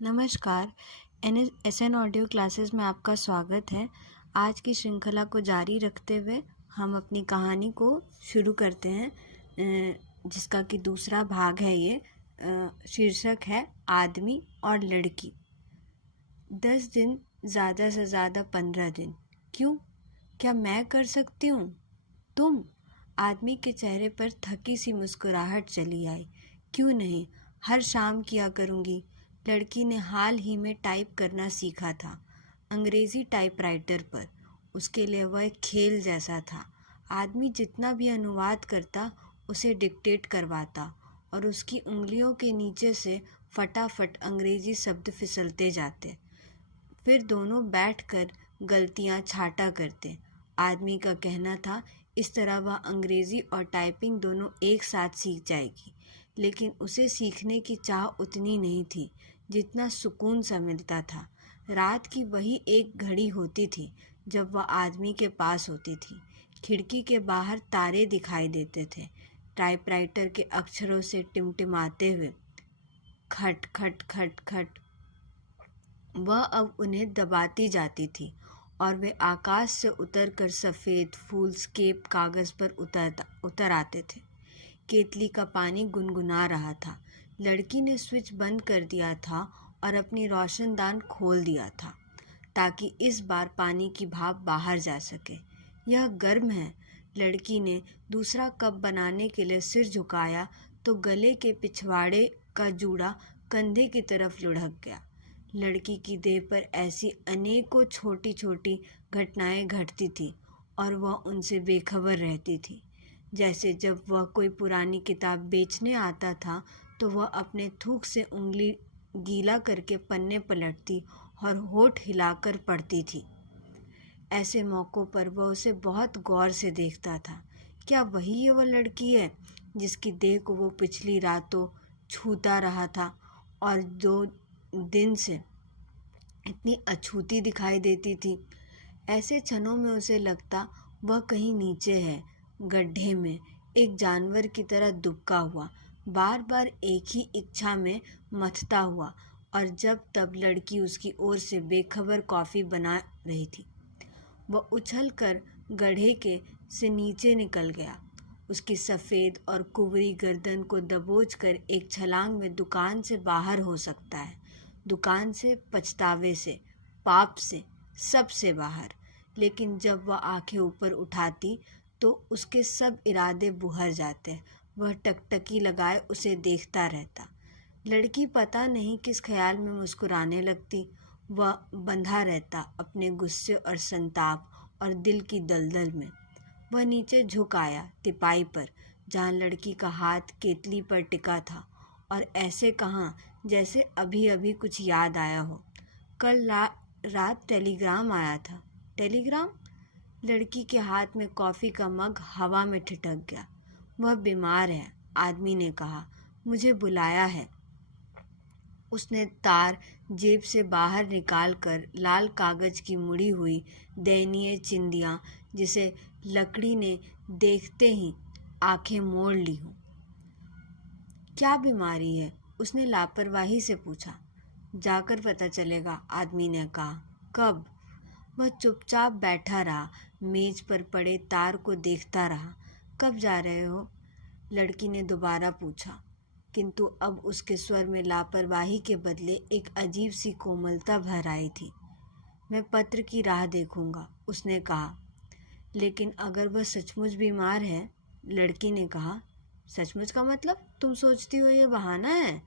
नमस्कार। An audio classes में आपका स्वागत है। आज की श्रृंखला को जारी रखते हुए हम अपनी कहानी को शुरू करते हैं, जिसका कि दूसरा भाग है। ये शीर्षक है आदमी और लड़की। 10 दिन, ज़्यादा से ज़्यादा 15 दिन। क्यों? क्या मैं कर सकती हूँ? तुम? आदमी के चेहरे पर थकी सी मुस्कुराहट चली आई। क्यों नहीं, हर शाम किया करूँगी। लड़की ने हाल ही में टाइप करना सीखा था, अंग्रेज़ी टाइपराइटर पर। उसके लिए वह एक खेल जैसा था। आदमी जितना भी अनुवाद करता उसे डिक्टेट करवाता और उसकी उंगलियों के नीचे से फटाफट अंग्रेज़ी शब्द फिसलते जाते। फिर दोनों बैठकर गलतियां छांटा करते। आदमी का कहना था इस तरह वह अंग्रेज़ी और टाइपिंग दोनों एक साथ सीख जाएगी, लेकिन उसे सीखने की चाह उतनी नहीं थी जितना सुकून सा मिलता था। रात की वही एक घड़ी होती थी जब वह आदमी के पास होती थी। खिड़की के बाहर तारे दिखाई देते थे, टाइपराइटर के अक्षरों से टिमटिमाते हुए। खट खट खट खट। वह अब उन्हें दबाती जाती थी और वे आकाश से उतरकर सफ़ेद फूलस्केप कागज़ पर उतर आते थे। केतली का पानी गुनगुना रहा था। लड़की ने स्विच बंद कर दिया था और अपनी रोशनदान खोल दिया था ताकि इस बार पानी की भाप बाहर जा सके। यह गर्म है। लड़की ने दूसरा कप बनाने के लिए सिर झुकाया तो गले के पिछवाड़े का जूड़ा कंधे की तरफ लुढ़क गया। लड़की की देह पर ऐसी अनेकों छोटी छोटी घटनाएं घटती थी और वह उनसे बेखबर रहती थी। जैसे जब वह कोई पुरानी किताब बेचने आता था तो वह अपने थूक से उंगली गीला करके पन्ने पलटती और होठ हिलाकर पढ़ती थी। ऐसे मौक़ों पर वह उसे बहुत गौर से देखता था। क्या वही वह लड़की है जिसकी देह को वो पिछली रातों छूता रहा था और 2 दिन से इतनी अछूती दिखाई देती थी? ऐसे क्षणों में उसे लगता वह कहीं नीचे है, गड्ढे में, एक जानवर की तरह दुबका हुआ, बार बार एक ही इच्छा में मथता हुआ, और जब तब लड़की उसकी ओर से बेखबर कॉफ़ी बना रही थी। वह उछल कर गड्ढे के से नीचे निकल गया। उसकी सफ़ेद और कुंवरी गर्दन को दबोचकर एक छलांग में दुकान से बाहर हो सकता है। दुकान से, पछतावे से, पाप से, सबसे बाहर। लेकिन जब वह आंखें ऊपर उठाती तो उसके सब इरादे बुहर जाते। वह टकटकी लगाए उसे देखता रहता। लड़की पता नहीं किस ख्याल में मुस्कुराने लगती। वह बंधा रहता अपने गुस्से और संताप और दिल की दलदल में। वह नीचे झुक आया तिपाई पर, जहाँ लड़की का हाथ केतली पर टिका था, और ऐसे कहाँ जैसे अभी अभी कुछ याद आया हो। कल रात टेलीग्राम आया था। टेलीग्राम? लड़की के हाथ में कॉफ़ी का मग हवा में ठिठक गया। वह बीमार है, आदमी ने कहा। मुझे बुलाया है। उसने तार जेब से बाहर निकालकर लाल कागज़ की मुड़ी हुई दयनीय चिंदियाँ, जिसे लकड़ी ने देखते ही आंखें मोड़ ली हों। क्या बीमारी है? उसने लापरवाही से पूछा। जाकर पता चलेगा, आदमी ने कहा। कब? वह चुपचाप बैठा रहा, मेज पर पड़े तार को देखता रहा। कब जा रहे हो? लड़की ने दोबारा पूछा, किंतु अब उसके स्वर में लापरवाही के बदले एक अजीब सी कोमलता भर आई थी। मैं पत्र की राह देखूंगा, उसने कहा। लेकिन अगर वह सचमुच बीमार है? लड़की ने कहा। सचमुच का मतलब? तुम सोचती हो ये बहाना है?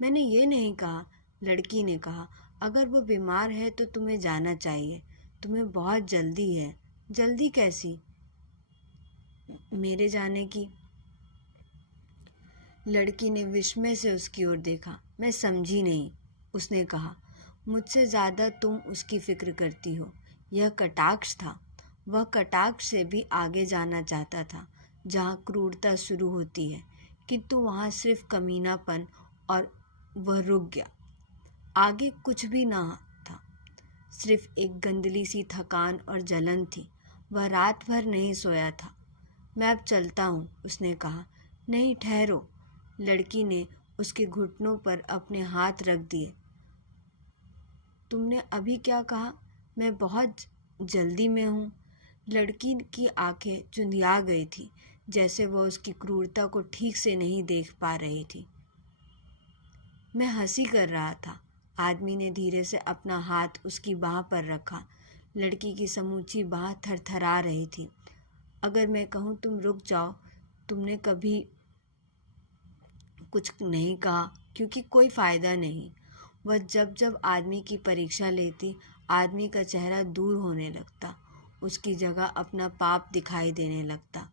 मैंने ये नहीं कहा, लड़की ने कहा। अगर वो बीमार है तो तुम्हें जाना चाहिए। तुम्हें बहुत जल्दी है। जल्दी कैसी? मेरे जाने की। लड़की ने विस्मय से उसकी ओर देखा। मैं समझी नहीं, उसने कहा। मुझसे ज़्यादा तुम उसकी फिक्र करती हो। यह कटाक्ष था। वह कटाक्ष से भी आगे जाना चाहता था, जहाँ क्रूरता शुरू होती है, किंतु वहाँ सिर्फ कमीनापन, और वह रुक गया। आगे कुछ भी ना था, सिर्फ एक गंदली सी थकान और जलन थी। वह रात भर नहीं सोया था। मैं अब चलता हूँ, उसने कहा। नहीं, ठहरो। लड़की ने उसके घुटनों पर अपने हाथ रख दिए। तुमने अभी क्या कहा? मैं बहुत जल्दी में हूँ। लड़की की आंखें चुंधिया गई थी, जैसे वह उसकी क्रूरता को ठीक से नहीं देख पा रही थी। मैं हंसी कर रहा था। आदमी ने धीरे से अपना हाथ उसकी बाह पर रखा। लड़की की समूची बाह थरथरा रही थी। अगर मैं कहूँ तुम रुक जाओ, तुमने कभी कुछ नहीं कहा, क्योंकि कोई फ़ायदा नहीं। वह जब जब आदमी की परीक्षा लेती, आदमी का चेहरा दूर होने लगता। उसकी जगह अपना पाप दिखाई देने लगता,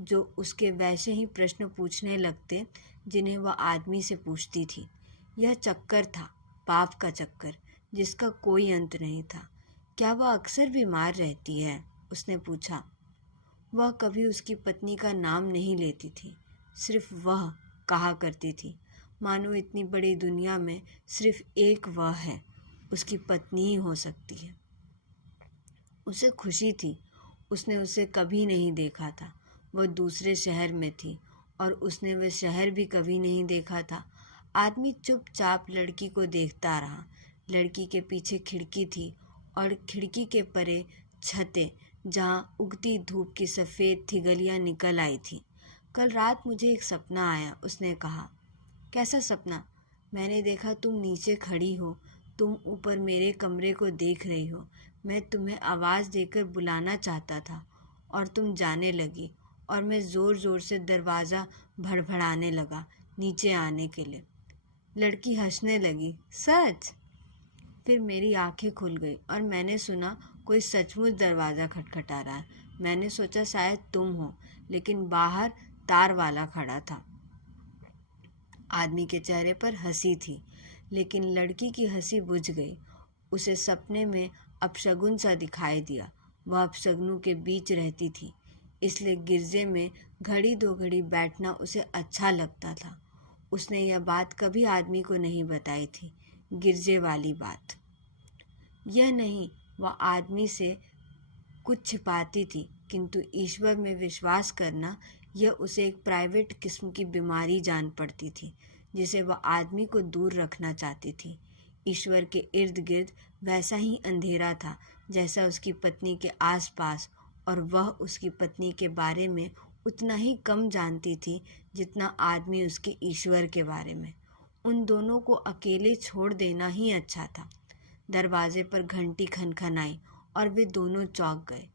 जो उसके वैसे ही प्रश्न पूछने लगते जिन्हें वह आदमी से पूछती थी। यह चक्कर था, पाप का चक्कर, जिसका कोई अंत नहीं था। क्या वह अक्सर बीमार रहती है? उसने पूछा। वह कभी उसकी पत्नी का नाम नहीं लेती थी, सिर्फ वह कहा करती थी, मानो इतनी बड़ी दुनिया में सिर्फ एक वह है, उसकी पत्नी ही हो सकती है। उसे खुशी थी, उसने उसे कभी नहीं देखा था। वह दूसरे शहर में थी और उसने वह शहर भी कभी नहीं देखा था। आदमी चुपचाप लड़की को देखता रहा। लड़की के पीछे खिड़की थी और खिड़की के परे छतें, जहाँ उगती धूप की सफ़ेद थिगलियाँ निकल आई थी। कल रात मुझे एक सपना आया, उसने कहा। कैसा सपना? मैंने देखा तुम नीचे खड़ी हो, तुम ऊपर मेरे कमरे को देख रही हो। मैं तुम्हें आवाज़ देकर बुलाना चाहता था और तुम जाने लगी, और मैं ज़ोर ज़ोर से दरवाज़ा भड़भड़ाने लगा नीचे आने के लिए। लड़की हंसने लगी। सच? फिर मेरी आंखें खुल गई और मैंने सुना कोई सचमुच दरवाज़ा खटखटा रहा है। मैंने सोचा शायद तुम हो, लेकिन बाहर तार वाला खड़ा था। आदमी के चेहरे पर हंसी थी, लेकिन लड़की की हंसी बुझ गई। उसे सपने में अपशगुन सा दिखाई दिया। वह अपशगुनों के बीच रहती थी, इसलिए गिरजे में घड़ी दो घड़ी बैठना उसे अच्छा लगता था। उसने यह बात कभी आदमी को नहीं बताई थी, गिरजे वाली बात। यह नहीं, वह आदमी से कुछ छिपाती थी, किंतु ईश्वर में विश्वास करना, यह उसे एक प्राइवेट किस्म की बीमारी जान पड़ती थी, जिसे वह आदमी को दूर रखना चाहती थी। ईश्वर के इर्द गिर्द वैसा ही अंधेरा था जैसा उसकी पत्नी के आसपास, और वह उसकी पत्नी के बारे में उतना ही कम जानती थी जितना आदमी उसके ईश्वर के बारे में। उन दोनों को अकेले छोड़ देना ही अच्छा था। दरवाजे पर घंटी खनखनाई और वे दोनों चौंक गए,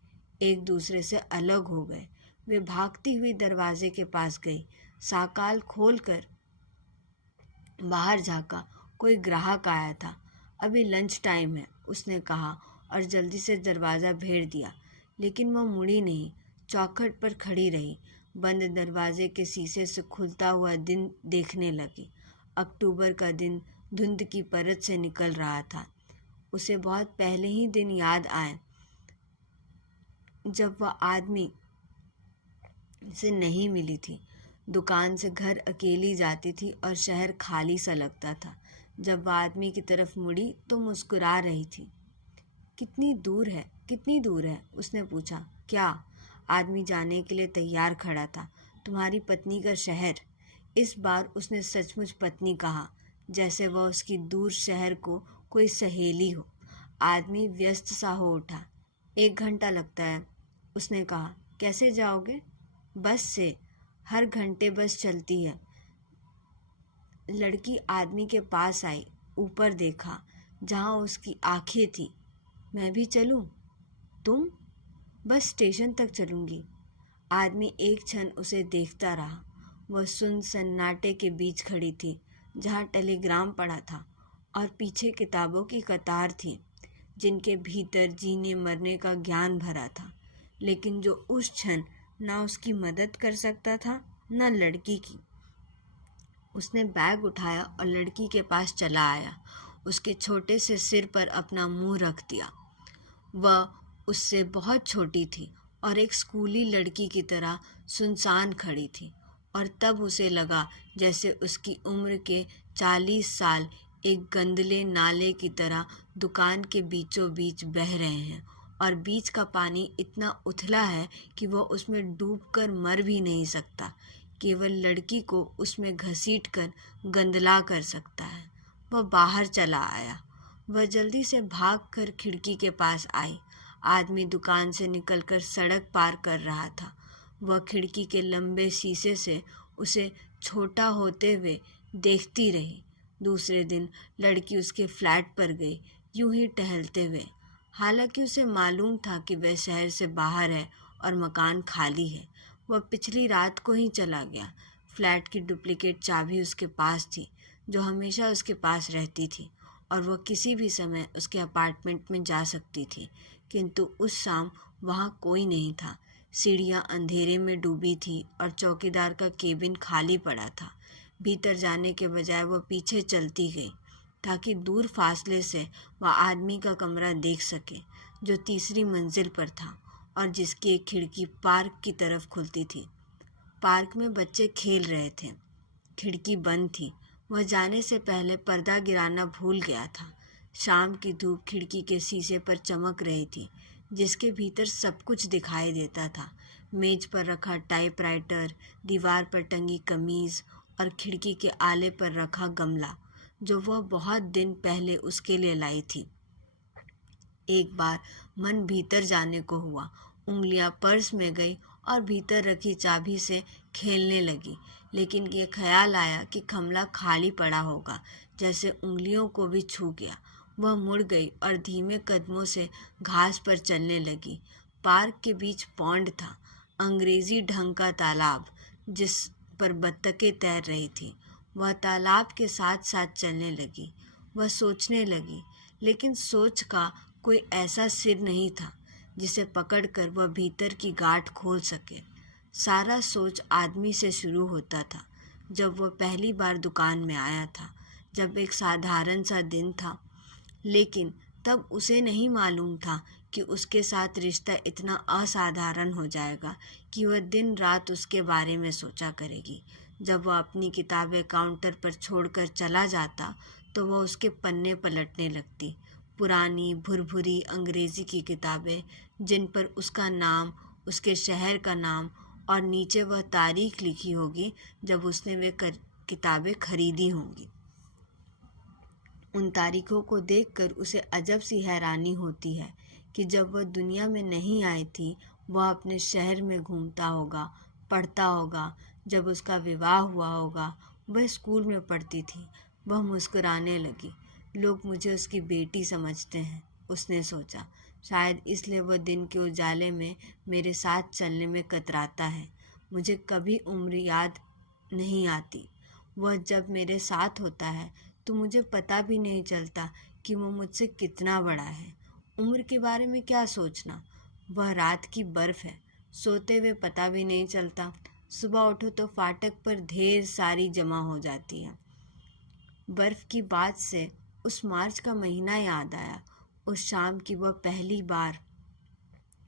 एक दूसरे से अलग हो गए। वे भागती हुई दरवाजे के पास गई, साकाल खोलकर बाहर झाँका। कोई ग्राहक आया था। अभी लंच टाइम है, उसने कहा और जल्दी से दरवाज़ा भेड़ दिया। लेकिन वह मुड़ी नहीं, चौखट पर खड़ी रही, बंद दरवाजे के शीशे से खुलता हुआ दिन देखने लगी। अक्टूबर का दिन धुंध की परत से निकल रहा था। उसे बहुत पहले ही दिन याद आए जब वह आदमी से नहीं मिली थी। दुकान से घर अकेली जाती थी और शहर खाली सा लगता था। जब वह आदमी की तरफ मुड़ी तो मुस्कुरा रही थी। कितनी दूर है, कितनी दूर है? उसने पूछा। क्या? आदमी जाने के लिए तैयार खड़ा था। तुम्हारी पत्नी का शहर। इस बार उसने सचमुच पत्नी कहा, जैसे वह उसकी दूर शहर को कोई सहेली हो। आदमी व्यस्त सा हो उठा। 1 घंटा लगता है, उसने कहा। कैसे जाओगे? बस से। हर घंटे बस चलती है। लड़की आदमी के पास आई, ऊपर देखा जहाँ उसकी आंखें थी। मैं भी चलूं? तुम? बस स्टेशन तक चलूंगी। आदमी एक क्षण उसे देखता रहा। वह सुन सन्नाटे के बीच खड़ी थी, जहाँ टेलीग्राम पड़ा था और पीछे किताबों की कतार थी, जिनके भीतर जीने मरने का ज्ञान भरा था, लेकिन जो उस क्षण ना उसकी मदद कर सकता था, न लड़की की। उसने बैग उठाया और लड़की के पास चला आया। उसके छोटे से सिर पर अपना मुंह रख दिया। वह उससे बहुत छोटी थी और एक स्कूली लड़की की तरह सुनसान खड़ी थी, और तब उसे लगा जैसे उसकी उम्र के 40 साल एक गंदले नाले की तरह दुकान के बीचों बीच बह रहे हैं, और बीच का पानी इतना उथला है कि वह उसमें डूबकर मर भी नहीं सकता, केवल लड़की को उसमें घसीट कर गंदला कर सकता है। वह बाहर चला आया। वह जल्दी से भागकर खिड़की के पास आई। आदमी दुकान से निकलकर सड़क पार कर रहा था। वह खिड़की के लंबे शीशे से उसे छोटा होते हुए देखती रही। दूसरे दिन लड़की उसके फ्लैट पर गई, यूं ही टहलते हुए। हालांकि उसे मालूम था कि वह शहर से बाहर है और मकान खाली है। वह पिछली रात को ही चला गया। फ्लैट की डुप्लीकेट चाबी उसके पास थी, जो हमेशा उसके पास रहती थी, और वह किसी भी समय उसके अपार्टमेंट में जा सकती थी। किंतु उस शाम वहाँ कोई नहीं था। सीढ़ियाँ अंधेरे में डूबी थी और चौकीदार का केबिन खाली पड़ा था। भीतर जाने के बजाय वह पीछे चलती गई, ताकि दूर फासले से वह आदमी का कमरा देख सके, जो तीसरी मंजिल पर था और जिसकी एक खिड़की पार्क की तरफ खुलती थी। पार्क में बच्चे खेल रहे थे। खिड़की बंद थी। वह जाने से पहले पर्दा गिराना भूल गया था। शाम की धूप खिड़की के शीशे पर चमक रही थी, जिसके भीतर सब कुछ दिखाई देता था। मेज पर रखा टाइपराइटर, दीवार पर टंगी कमीज और खिड़की के आले पर रखा गमला, जो वह बहुत दिन पहले उसके लिए लाई थी। एक बार मन भीतर जाने को हुआ। उंगलियां पर्स में गई और भीतर रखी चाबी से खेलने लगी, लेकिन ये ख्याल आया कि गमला खाली पड़ा होगा। जैसे उंगलियों को भी छू गया। वह मुड़ गई और धीमे कदमों से घास पर चलने लगी। पार्क के बीच पॉन्ड था, अंग्रेजी ढंग का तालाब, जिस पर बत्तखें तैर रही थी। वह तालाब के साथ साथ चलने लगी। वह सोचने लगी, लेकिन सोच का कोई ऐसा सिर नहीं था जिसे पकड़कर वह भीतर की गांठ खोल सके। सारा सोच आदमी से शुरू होता था, जब वह पहली बार दुकान में आया था, जब एक साधारण सा दिन था। लेकिन तब उसे नहीं मालूम था कि उसके साथ रिश्ता इतना असाधारण हो जाएगा कि वह दिन रात उसके बारे में सोचा करेगी। जब वह अपनी किताबें काउंटर पर छोड़कर चला जाता, तो वह उसके पन्ने पलटने लगती। पुरानी भुरभुरी अंग्रेजी की किताबें, जिन पर उसका नाम, उसके शहर का नाम और नीचे वह तारीख लिखी होगी जब उसने वे किताबें खरीदी होंगी। उन तारीखों को देखकर उसे अजब सी हैरानी होती है कि जब वह दुनिया में नहीं आई थी, वह अपने शहर में घूमता होगा, पढ़ता होगा। जब उसका विवाह हुआ होगा, वह स्कूल में पढ़ती थी। वह मुस्कुराने लगी। लोग मुझे उसकी बेटी समझते हैं, उसने सोचा। शायद इसलिए वह दिन के उजाले में मेरे साथ चलने में कतराता है। मुझे कभी उम्र याद नहीं आती। वह जब मेरे साथ होता है तो मुझे पता भी नहीं चलता कि वो मुझसे कितना बड़ा है। उम्र के बारे में क्या सोचना। वह रात की बर्फ़ है, सोते हुए पता भी नहीं चलता। सुबह उठो तो फाटक पर ढेर सारी जमा हो जाती है। बर्फ़ की बात से उस मार्च का महीना याद आया। उस शाम की वह पहली बार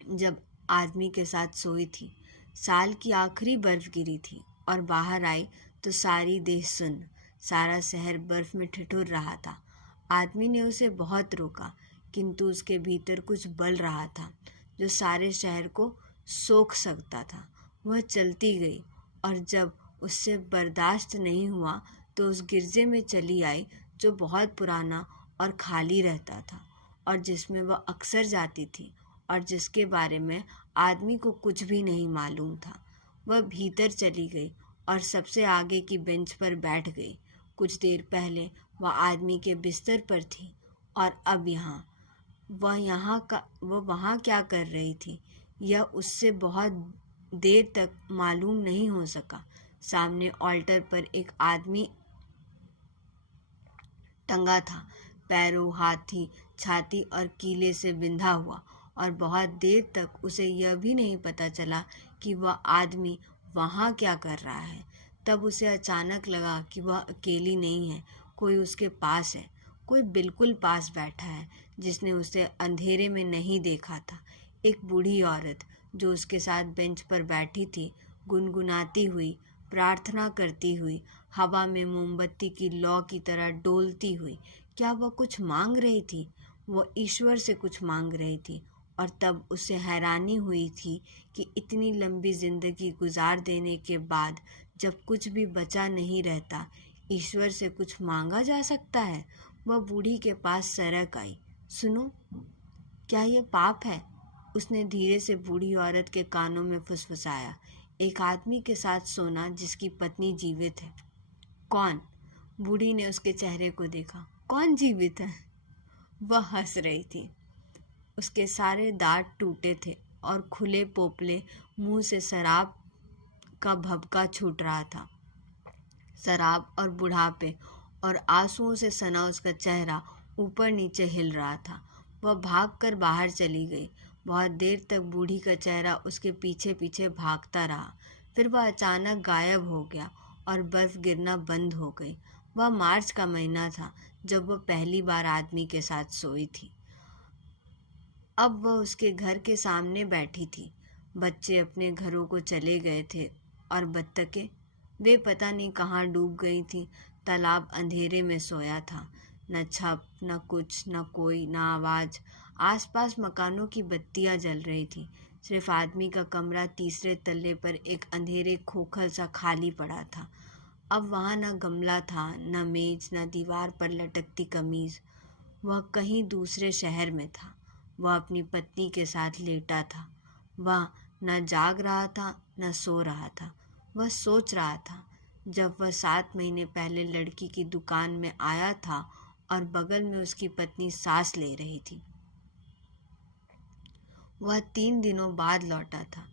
जब आदमी के साथ सोई थी। साल की आखिरी बर्फ़ गिरी थी और बाहर आई तो सारी देह सुन्न। सारा शहर बर्फ में ठिठुर रहा था। आदमी ने उसे बहुत रोका, किंतु उसके भीतर कुछ बल रहा था जो सारे शहर को सोख सकता था। वह चलती गई और जब उससे बर्दाश्त नहीं हुआ तो उस गिरजे में चली आई, जो बहुत पुराना और खाली रहता था और जिसमें वह अक्सर जाती थी और जिसके बारे में आदमी को कुछ भी नहीं मालूम था। वह भीतर चली गई और सबसे आगे की बेंच पर बैठ गई। कुछ देर पहले वह आदमी के बिस्तर पर थी और अब वह वहाँ क्या कर रही थी, यह उससे बहुत देर तक मालूम नहीं हो सका। सामने ऑल्टर पर एक आदमी टंगा था, पैरों, हाथी, छाती और कीले से बिंधा हुआ, और बहुत देर तक उसे यह भी नहीं पता चला कि वह आदमी वहाँ क्या कर रहा है। तब उसे अचानक लगा कि वह अकेली नहीं है, कोई उसके पास है, कोई बिल्कुल पास बैठा है, जिसने उसे अंधेरे में नहीं देखा था। एक बूढ़ी औरत जो उसके साथ बेंच पर बैठी थी, गुनगुनाती हुई, प्रार्थना करती हुई, हवा में मोमबत्ती की लौ की तरह डोलती हुई। क्या वह कुछ मांग रही थी? वह ईश्वर से कुछ मांग रही थी। और तब उसे हैरानी हुई थी कि इतनी लंबी जिंदगी गुजार देने के बाद जब कुछ भी बचा नहीं रहता, ईश्वर से कुछ मांगा जा सकता है। वह बूढ़ी के पास सरक आई। सुनो, क्या ये पाप है? उसने धीरे से बूढ़ी औरत के कानों में फुसफुसाया। एक आदमी के साथ सोना जिसकी पत्नी जीवित है। कौन? बूढ़ी ने उसके चेहरे को देखा। कौन जीवित है? वह हंस रही थी। उसके सारे दांत टूटे थे और खुले पोपले मुंह से शराब का भभका छूट रहा था। शराब और बुढ़ापे और आंसुओं से सना उसका चेहरा ऊपर नीचे हिल रहा था। वह भागकर बाहर चली गई। बहुत देर तक बूढ़ी का चेहरा उसके पीछे पीछे भागता रहा। फिर वह अचानक गायब हो गया और बर्फ गिरना बंद हो गई। वह मार्च का महीना था जब वह पहली बार आदमी के साथ सोई थी। अब वह उसके घर के सामने बैठी थी। बच्चे अपने घरों को चले गए थे और बत्तखें, वे पता नहीं कहाँ डूब गई थीं। तालाब अंधेरे में सोया था। न छत, न कुछ, न कोई, न आवाज़। आसपास मकानों की बत्तियां जल रही थी। सिर्फ आदमी का कमरा तीसरे तल्ले पर एक अंधेरे खोखल सा खाली पड़ा था। अब वहाँ न गमला था, न मेज, न दीवार पर लटकती कमीज। वह कहीं दूसरे शहर में था। वह अपनी पत्नी के साथ लेटा था। वह न जाग रहा था न सो रहा था। वह सोच रहा था जब वह 7 महीने पहले लड़की की दुकान में आया था और बगल में उसकी पत्नी सांस ले रही थी। वह 3 दिनों बाद लौटा था।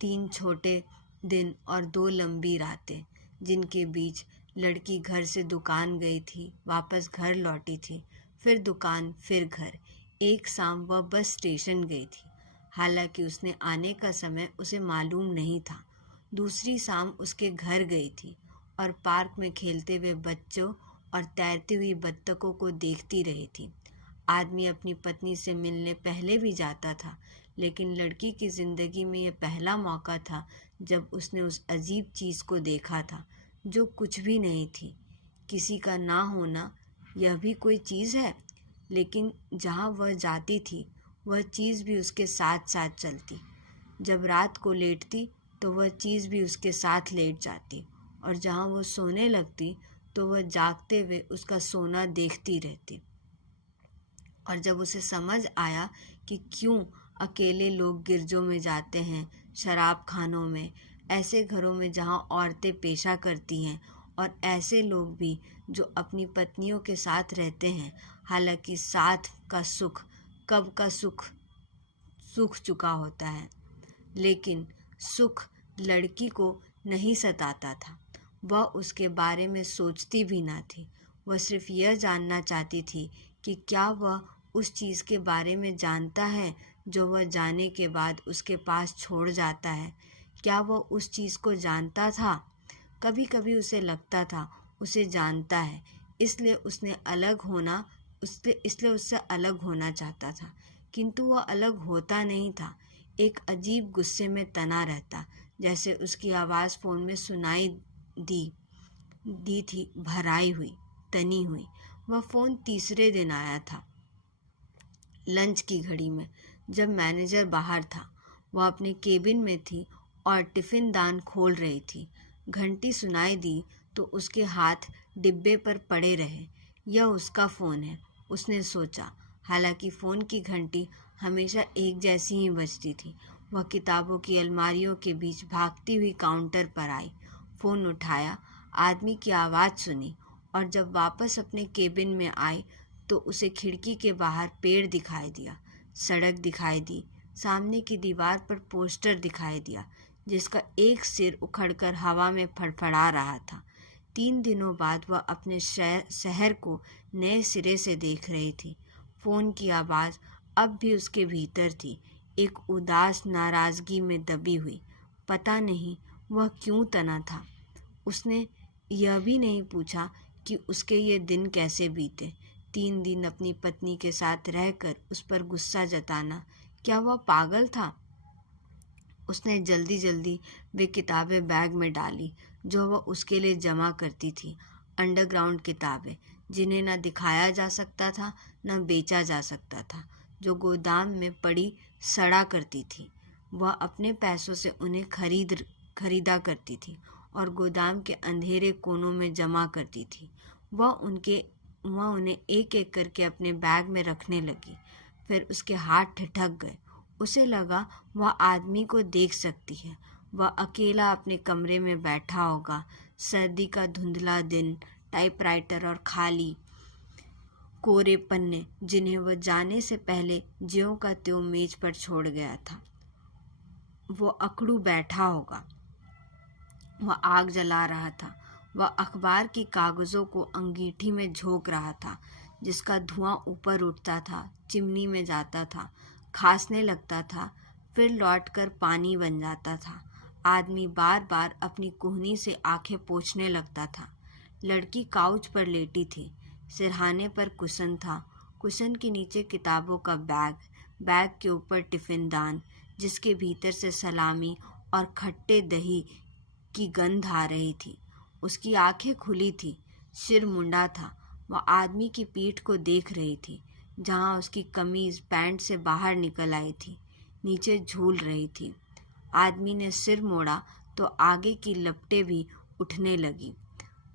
3 छोटे दिन और 2 लंबी रातें, जिनके बीच लड़की घर से दुकान गई थी, वापस घर लौटी थी, फिर दुकान, फिर घर। एक शाम वह बस स्टेशन गई थी। हालांकि उसने आने का समय उसे मालूम नहीं था। दूसरी शाम उसके घर गई थी और पार्क में खेलते हुए बच्चों और तैरती हुई बत्तखों को देखती रही थी। आदमी अपनी पत्नी से मिलने पहले भी जाता था, लेकिन लड़की की ज़िंदगी में यह पहला मौका था जब उसने उस अजीब चीज़ को देखा था जो कुछ भी नहीं थी। किसी का ना होना, यह भी कोई चीज़ है, लेकिन जहाँ वह जाती थी वह चीज़ भी उसके साथ साथ चलती। जब रात को लेटती तो वह चीज़ भी उसके साथ लेट जाती, और जहाँ वो सोने लगती तो वह जागते हुए उसका सोना देखती रहती। और जब उसे समझ आया कि क्यों अकेले लोग गिरजों में जाते हैं, शराब खानों में, ऐसे घरों में जहाँ औरतें पेशा करती हैं, और ऐसे लोग भी जो अपनी पत्नियों के साथ रहते हैं, हालांकि साथ का सुख कब का सूख चुका होता है, लेकिन सुख लड़की को नहीं सताता था। वह उसके बारे में सोचती भी ना थी। वह सिर्फ यह जानना चाहती थी कि क्या वह उस चीज़ के बारे में जानता है जो वह जाने के बाद उसके पास छोड़ जाता है। क्या वह उस चीज़ को जानता था? कभी कभी उसे लगता था उसे जानता है, इसलिए उससे अलग होना चाहता था, किंतु वह अलग होता नहीं था। एक अजीब गुस्से में तना रहता, जैसे उसकी आवाज़ फ़ोन में सुनाई दी थी, भराई हुई, तनी हुई। वह फ़ोन तीसरे दिन आया था, लंच की घड़ी में, जब मैनेजर बाहर था। वह अपने केबिन में थी और टिफ़िन दान खोल रही थी। घंटी सुनाई दी तो उसके हाथ डिब्बे पर पड़े रहे। यह उसका फ़ोन है, उसने सोचा। हालांकि फ़ोन की घंटी हमेशा एक जैसी ही बजती थी। वह किताबों की अलमारियों के बीच भागती हुई काउंटर पर आई। फ़ोन उठाया, आदमी की आवाज़ सुनी, और जब वापस अपने केबिन में आई तो उसे खिड़की के बाहर पेड़ दिखाई दिया, सड़क दिखाई दी, सामने की दीवार पर पोस्टर दिखाई दिया जिसका एक सिर उखड़कर हवा में फड़फड़ा रहा था। 3 दिनों बाद वह अपने शहर को नए सिरे से देख रही थी। फ़ोन की आवाज़ अब भी उसके भीतर थी, एक उदास नाराज़गी में दबी हुई। पता नहीं वह क्यों तना था। उसने यह भी नहीं पूछा कि उसके ये दिन कैसे बीते। 3 दिन अपनी पत्नी के साथ रहकर उस पर गुस्सा जताना, क्या वह पागल था? उसने जल्दी जल्दी वे किताबें बैग में डाली जो वह उसके लिए जमा करती थी। अंडरग्राउंड किताबें, जिन्हें न दिखाया जा सकता था न बेचा जा सकता था, जो गोदाम में पड़ी सड़ा करती थी। वह अपने पैसों से उन्हें खरीदा करती थी और गोदाम के अंधेरे कोनों में जमा करती थी। वह उनके वह उन्हें एक एक करके अपने बैग में रखने लगी। फिर उसके हाथ ठिठक गए। उसे लगा वह आदमी को देख सकती है। वह अकेला अपने कमरे में बैठा होगा। सर्दी का धुंधला दिन, टाइपराइटर और खाली कोरे पन्ने जिन्हें वह जाने से पहले ज्यों का त्यों मेज पर छोड़ गया था। वो अकड़ू बैठा होगा। वह आग जला रहा था। वह अखबार के कागज़ों को अंगीठी में झोंक रहा था, जिसका धुआं ऊपर उठता था, चिमनी में जाता था, खांसने लगता था, फिर लौटकर पानी बन जाता था। आदमी बार बार अपनी कुहनी से आंखें पोंछने लगता था। लड़की काउच पर लेटी थी। सिरहाने पर कुशन था। कुशन के नीचे किताबों का बैग, बैग के ऊपर टिफ़िन दान, जिसके भीतर से सलामी और खट्टे दही की गंध आ रही थी। उसकी आंखें खुली थी, सिर मुंडा था। वह आदमी की पीठ को देख रही थी, जहाँ उसकी कमीज पैंट से बाहर निकल आई थी, नीचे झूल रही थी। आदमी ने सिर मोड़ा तो आगे की लपटें भी उठने लगी।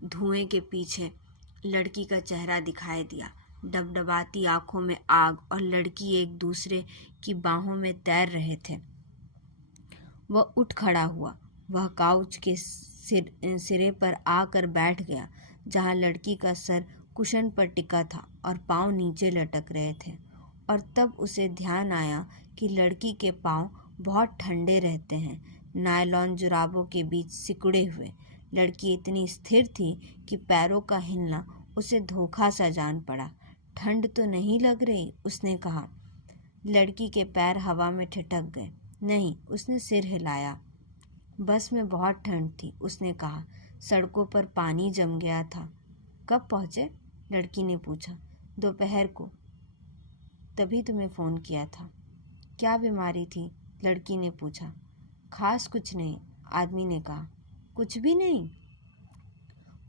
धुएं के पीछे लड़की का चेहरा दिखाई दिया, डबडबाती आंखों में आग, और लड़की एक दूसरे की बाहों में तैर रहे थे। वह उठ खड़ा हुआ। वह काउच के सिरे पर आकर बैठ गया, जहाँ लड़की का सर कुशन पर टिका था और पांव नीचे लटक रहे थे। और तब उसे ध्यान आया कि लड़की के पांव बहुत ठंडे रहते हैं, नायलॉन जुराबों के बीच सिकुड़े हुए। लड़की इतनी स्थिर थी कि पैरों का हिलना उसे धोखा सा जान पड़ा। ठंड तो नहीं लग रही, उसने कहा। लड़की के पैर हवा में ठिठक गए। नहीं, उसने सिर हिलाया। बस में बहुत ठंड थी, उसने कहा। सड़कों पर पानी जम गया था। कब पहुँचे? लड़की ने पूछा। दोपहर को। तभी तुम्हें फ़ोन किया था। क्या बीमारी थी? लड़की ने पूछा। खास कुछ नहीं, आदमी ने कहा। कुछ भी नहीं?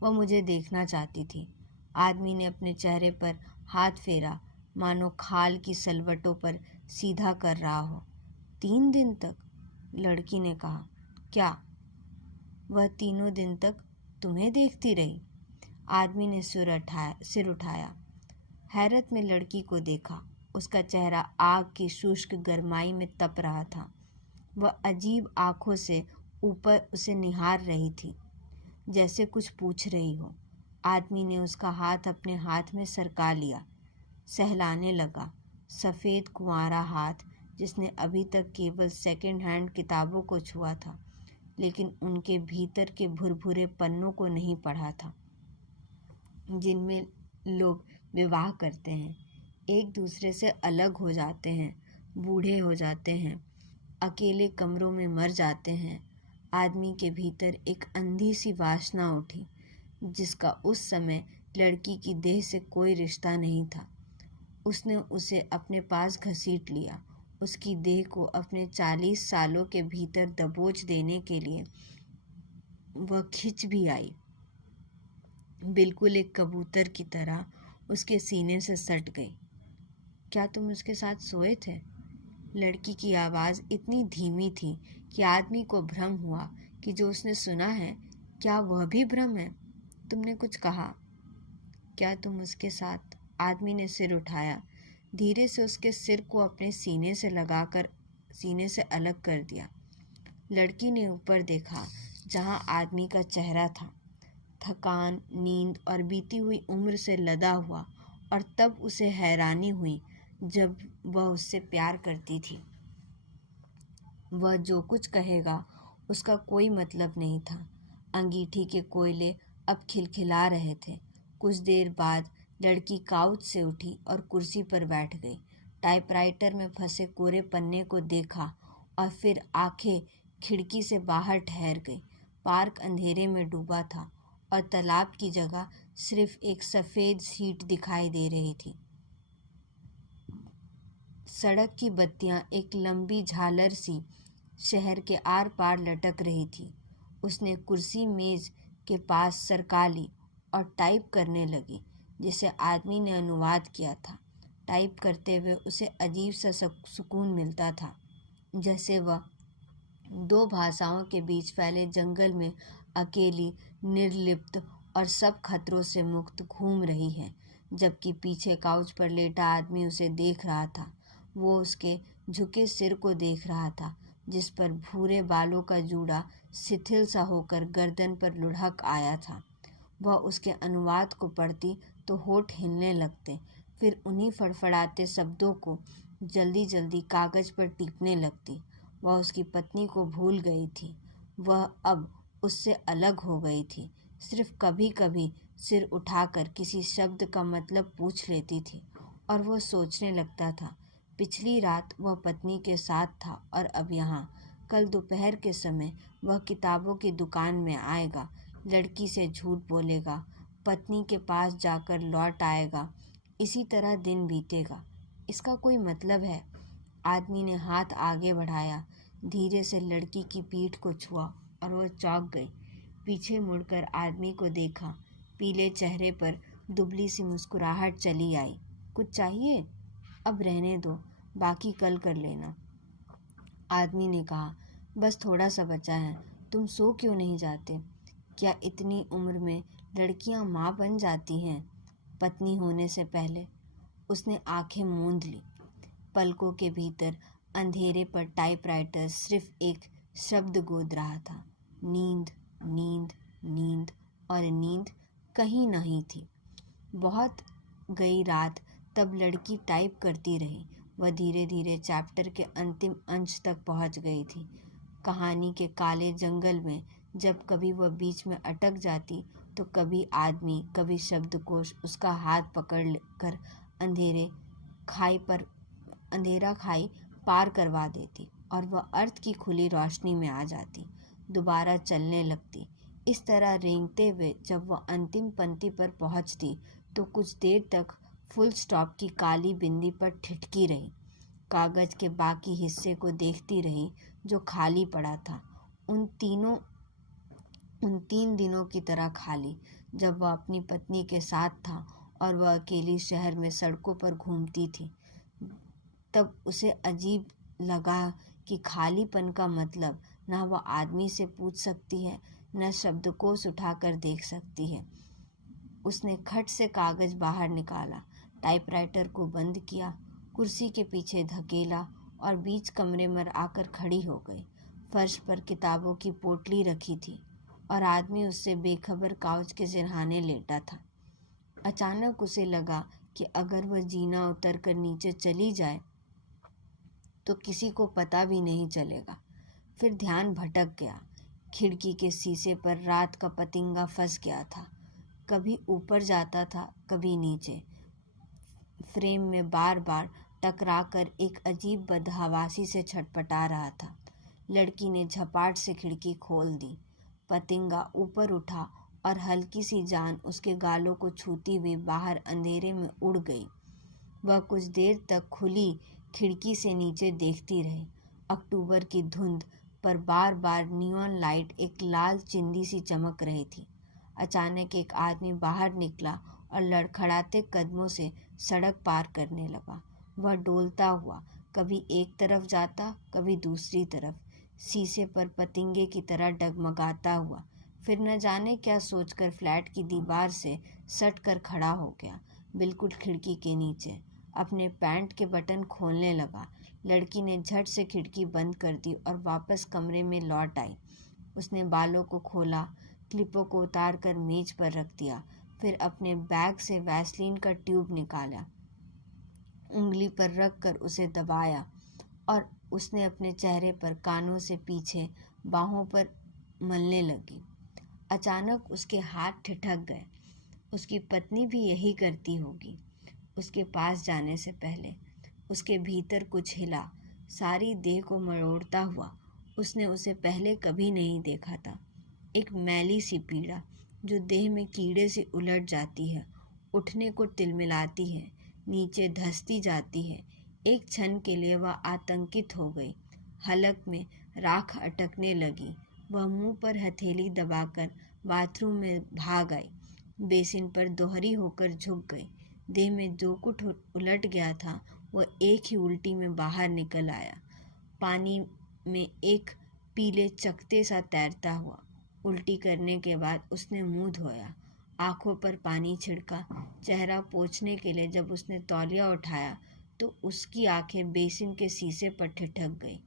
वह मुझे देखना चाहती थी। आदमी ने अपने चेहरे पर हाथ फेरा, मानो खाल की सलवटों पर सीधा कर रहा हो। 3 दिन तक? लड़की ने कहा। क्या? वह तीनों दिन तक तुम्हें देखती रही? आदमी ने सिर उठाया। हैरत में लड़की को देखा। उसका चेहरा आग की शुष्क गरमाई में तप रहा था। वह अजीब आंखों से ऊपर उसे निहार रही थी, जैसे कुछ पूछ रही हो। आदमी ने उसका हाथ अपने हाथ में सरका लिया, सहलाने लगा। सफ़ेद कुंवारा हाथ, जिसने अभी तक केवल सेकंड हैंड किताबों को छुआ था, लेकिन उनके भीतर के भुरभुरे पन्नों को नहीं पढ़ा था, जिनमें लोग विवाह करते हैं, एक दूसरे से अलग हो जाते हैं, बूढ़े हो जाते हैं, अकेले कमरों में मर जाते हैं। आदमी के भीतर एक अंधी सी वासना उठी, जिसका उस समय लड़की की देह से कोई रिश्ता नहीं था। उसने उसे अपने पास घसीट लिया। उसकी देह को अपने 40 सालों के भीतर दबोच देने के लिए वह खिंच भी आई, बिल्कुल एक कबूतर की तरह उसके सीने से सट गई। क्या तुम उसके साथ सोए थे? लड़की की आवाज़ इतनी धीमी थी कि आदमी को भ्रम हुआ कि जो उसने सुना है, क्या वह भी भ्रम है। तुमने कुछ कहा। क्या तुम उसके साथ? आदमी ने सिर उठाया, धीरे से उसके सिर को अपने सीने से लगाकर सीने से अलग कर दिया। लड़की ने ऊपर देखा, जहाँ आदमी का चेहरा था, थकान, नींद और बीती हुई उम्र से लदा हुआ। और तब उसे हैरानी हुई, जब वह उससे प्यार करती थी, वह जो कुछ कहेगा उसका कोई मतलब नहीं था। अंगीठी के कोयले अब खिलखिला रहे थे। कुछ देर बाद लड़की काउच से उठी और कुर्सी पर बैठ गई। टाइपराइटर में फंसे कोरे पन्ने को देखा और फिर आंखें खिड़की से बाहर ठहर गई। पार्क अंधेरे में डूबा था और तालाब की जगह सिर्फ एक सफ़ेद सीट दिखाई दे रही थी। सड़क की बत्तियां एक लंबी झालर सी शहर के आर पार लटक रही थी। उसने कुर्सी मेज के पास सरका ली और टाइप करने लगी, जिसे आदमी ने अनुवाद किया था। टाइप करते हुए उसे अजीब सा सुकून मिलता था, जैसे वह 2 भाषाओं के बीच फैले जंगल में अकेली, निर्लिप्त और सब खतरों से मुक्त घूम रही है। जबकि पीछे काउच पर लेटा आदमी उसे देख रहा था। वो उसके झुके सिर को देख रहा था, जिस पर भूरे बालों का जूड़ा शिथिल सा होकर गर्दन पर लुढ़क आया था। वह उसके अनुवाद को पढ़ती तो होठ हिलने लगते, फिर उन्हीं फड़फड़ाते शब्दों को जल्दी जल्दी कागज पर टीपने लगती। वह उसकी पत्नी को भूल गई थी। वह अब उससे अलग हो गई थी। सिर्फ कभी कभी सिर उठाकर किसी शब्द का मतलब पूछ लेती थी और वह सोचने लगता था, पिछली रात वह पत्नी के साथ था और अब यहाँ। कल दोपहर के समय वह किताबों की दुकान में आएगा, लड़की से झूठ बोलेगा, पत्नी के पास जाकर लौट आएगा। इसी तरह दिन बीतेगा। इसका कोई मतलब है? आदमी ने हाथ आगे बढ़ाया, धीरे से लड़की की पीठ को छुआ और वह चौंक गई। पीछे मुड़कर आदमी को देखा। पीले चेहरे पर दुबली सी मुस्कुराहट चली आई। कुछ चाहिए? अब रहने दो, बाकी कल कर लेना। आदमी ने कहा, बस थोड़ा सा बचा है। तुम सो क्यों नहीं जाते? क्या इतनी उम्र में लड़कियां माँ बन जाती हैं पत्नी होने से पहले? उसने आंखें मूंद ली। पलकों के भीतर अंधेरे पर टाइपराइटर सिर्फ एक शब्द गोद रहा था, नींद नींद नींद, और नींद कहीं नहीं थी। बहुत गई रात तब लड़की टाइप करती रही। वह धीरे धीरे चैप्टर के अंतिम अंश तक पहुंच गई थी। कहानी के काले जंगल में जब कभी वह बीच में अटक जाती तो कभी आदमी, कभी शब्दकोश उसका हाथ पकड़ कर अंधेरा खाई पार करवा देती और वह अर्थ की खुली रोशनी में आ जाती, दोबारा चलने लगती। इस तरह रेंगते हुए जब वह अंतिम पंक्ति पर पहुंचती तो कुछ देर तक फुल स्टॉप की काली बिंदी पर ठिठकी रही। कागज के बाकी हिस्से को देखती रही जो खाली पड़ा था, उन 3 दिनों की तरह खाली, जब वह अपनी पत्नी के साथ था और वह अकेली शहर में सड़कों पर घूमती थी। तब उसे अजीब लगा कि खालीपन का मतलब न वह आदमी से पूछ सकती है, न शब्दकोश उठाकर देख सकती है। उसने खट से कागज बाहर निकाला, टाइपराइटर को बंद किया, कुर्सी के पीछे धकेला और बीच कमरे में आकर खड़ी हो गई। फर्श पर किताबों की पोटली रखी थी और आदमी उससे बेखबर काउच के सिरहाने लेटा था। अचानक उसे लगा कि अगर वह जीना उतर कर नीचे चली जाए तो किसी को पता भी नहीं चलेगा। फिर ध्यान भटक गया। खिड़की के शीशे पर रात का पतिंगा फंस गया था, कभी ऊपर जाता था, कभी नीचे। फ्रेम में बार बार टकराकर एक अजीब बदहवासी से छटपटा रहा था। लड़की ने झपाट से खिड़की खोल दी। पतिंगा ऊपर उठा और हल्की सी जान उसके गालों को छूती हुई बाहर अंधेरे में उड़ गई। वह कुछ देर तक खुली खिड़की से नीचे देखती रही। अक्टूबर की धुंध पर बार बार नियॉन लाइट एक लाल चिंदी सी चमक रही थी। अचानक एक आदमी बाहर निकला और लड़खड़ाते कदमों से सड़क पार करने लगा। वह डोलता हुआ कभी एक तरफ जाता, कभी दूसरी तरफ, शीशे पर पतिंगे की तरह डगमगाता हुआ। फिर न जाने क्या सोचकर फ्लैट की दीवार से सट कर खड़ा हो गया, बिल्कुल खिड़की के नीचे। अपने पैंट के बटन खोलने लगा। लड़की ने झट से खिड़की बंद कर दी और वापस कमरे में लौट आई। उसने बालों को खोला, क्लिपों को उतार कर मेज पर रख दिया, फिर अपने बैग से वैसलीन का ट्यूब निकाला, उंगली पर रख कर उसे दबाया और उसने अपने चेहरे पर कानों से पीछे बाहों पर मलने लगी। अचानक उसके हाथ ठिठक गए। उसकी पत्नी भी यही करती होगी। उसके पास जाने से पहले उसके भीतर कुछ हिला, सारी देह को मरोड़ता हुआ। उसने उसे पहले कभी नहीं देखा था। एक मैली सी पीड़ा जो देह में कीड़े से उलट जाती है, उठने को तिलमिलाती है, नीचे धंसती जाती है। एक क्षण के लिए वह आतंकित हो गई। हलक में राख अटकने लगी। वह मुंह पर हथेली दबाकर बाथरूम में भाग आई, बेसिन पर दोहरी होकर झुक गई। देह में जो कुछ उलट गया था वह एक ही उल्टी में बाहर निकल आया, पानी में एक पीले चकते सा तैरता हुआ। उल्टी करने के बाद उसने मुंह धोया। आंखों पर पानी छिड़का। चेहरा पोंछने के लिए जब उसने तौलिया उठाया तो उसकी आंखें बेसिन के शीशे पर ठिठक गई।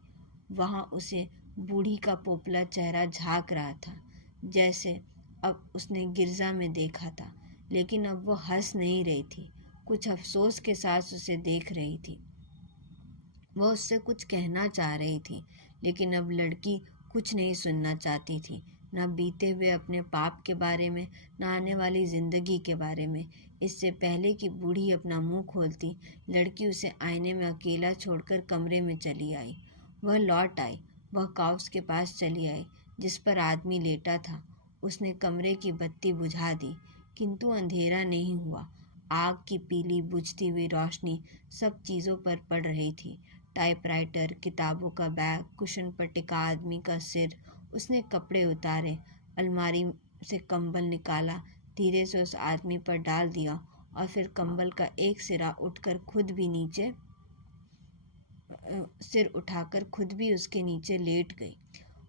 वहाँ उसे बूढ़ी का पोपला चेहरा झांक रहा था, जैसे अब उसने गिरजा में देखा था। लेकिन अब वो हंस नहीं रही थी, कुछ अफसोस के साथ उसे देख रही थी। वह उससे कुछ कहना चाह रही थी, लेकिन अब लड़की कुछ नहीं सुनना चाहती थी, न बीते हुए अपने पाप के बारे में, न आने वाली जिंदगी के बारे में। इससे पहले कि बूढ़ी अपना मुंह खोलती, लड़की उसे आईने में अकेला छोड़कर कमरे में चली आई। वह लौट आई। वह काउच के पास चली आई जिस पर आदमी लेटा था। उसने कमरे की बत्ती बुझा दी, किंतु अंधेरा नहीं हुआ। आग की पीली बुझती हुई रोशनी सब चीज़ों पर पड़ रही थी। टाइपराइटर, किताबों का बैग, कुशन पर टिका आदमी का सिर। उसने कपड़े उतारे, अलमारी से कंबल निकाला, धीरे से उस आदमी पर डाल दिया और फिर कंबल का एक सिरा उठकर खुद भी नीचे सिर उठाकर खुद भी उसके नीचे लेट गई।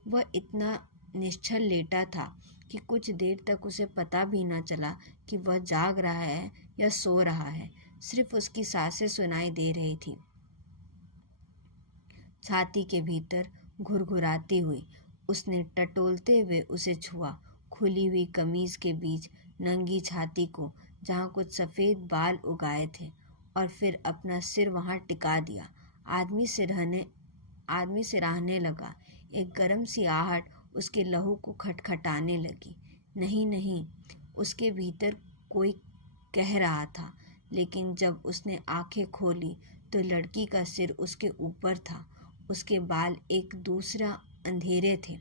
वह इतना निश्चल लेटा था कि कुछ देर तक उसे पता भी न चला कि वह जाग रहा है या सो रहा है। सिर्फ उसकी सांसें सुनाई दे रही थी, छाती के भीतर घुरघुराती हुई। उसने टटोलते हुए उसे छुआ, खुली हुई कमीज के बीच नंगी छाती को, जहाँ कुछ सफ़ेद बाल उगाए थे, और फिर अपना सिर वहाँ टिका दिया। आदमी सिराहने लगा। एक गर्म सी आहट उसके लहू को खटखटाने लगी। नहीं नहीं, उसके भीतर कोई कह रहा था। लेकिन जब उसने आंखें खोली तो लड़की का सिर उसके ऊपर था। उसके बाल एक दूसरा अंधेरे थे,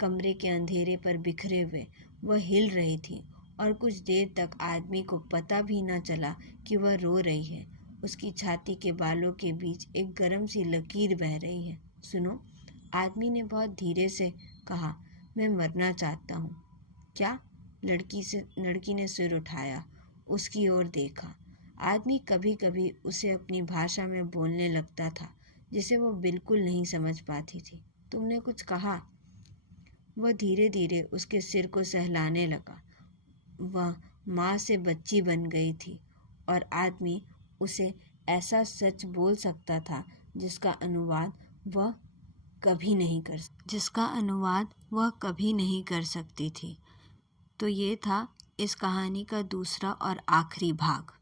कमरे के अंधेरे पर बिखरे हुए। वह हिल रही थी और कुछ देर तक आदमी को पता भी न चला कि वह रो रही है। उसकी छाती के बालों के बीच एक गर्म सी लकीर बह रही है। सुनो, आदमी ने बहुत धीरे से कहा, मैं मरना चाहता हूँ। क्या? लड़की ने सिर उठाया, उसकी ओर देखा। आदमी कभी कभी उसे अपनी भाषा में बोलने लगता था जिसे वो बिल्कुल नहीं समझ पाती थी। तुमने कुछ कहा? वह धीरे धीरे उसके सिर को सहलाने लगा। वह माँ से बच्ची बन गई थी और आदमी उसे ऐसा सच बोल सकता था जिसका अनुवाद वह कभी नहीं कर सकती थी। तो ये था इस कहानी का दूसरा और आखिरी भाग।